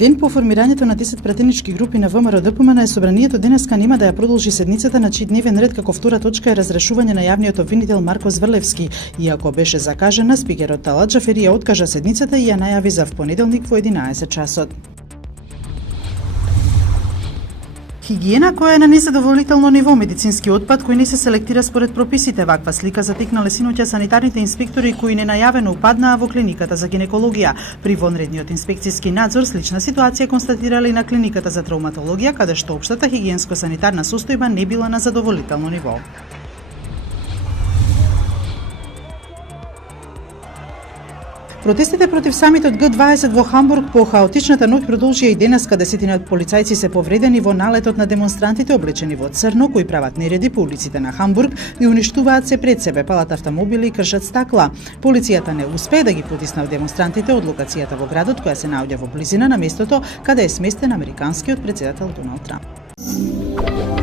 Ден по формирањето на 10 пратенички групи на ВМРО-ДПМН, собранието денеска нема да ја продолжи седницата, на чиј дневен ред како втора точка е разрешување на јавниот обвинител Марко Зврлевски. Иако беше закажана, спикерот Талат Џафери ја откажа седницата и ја најави за впонеделник во 11 часот. Хигиена која е на незадоволително ниво, медицински отпад кој не се селектира според прописите. Ваква слика затекнале синоќа санитарните инспектори кои ненајавено упаднаа во клиниката за гинекологија. При вонредниот инспекцијски надзор слична ситуација констатирале и на клиниката за травматологија, каде што општата хигиенско-санитарна состојба не била на задоволително ниво. Протестите против самитот Г20 во Хамбург по хаотичната ноќ продолжија и денеска. Десетина полицајци се повредени во налетот на демонстрантите облечени во црно, кои прават нереди по улиците на Хамбург и уништуваат се пред себе, палат автомобили и кршат стакла. Полицијата не успее да ги потисна демонстрантите од локацијата во градот, која се наоѓа во близина на местото каде е сместен американскиот претседател Доналд Трамп.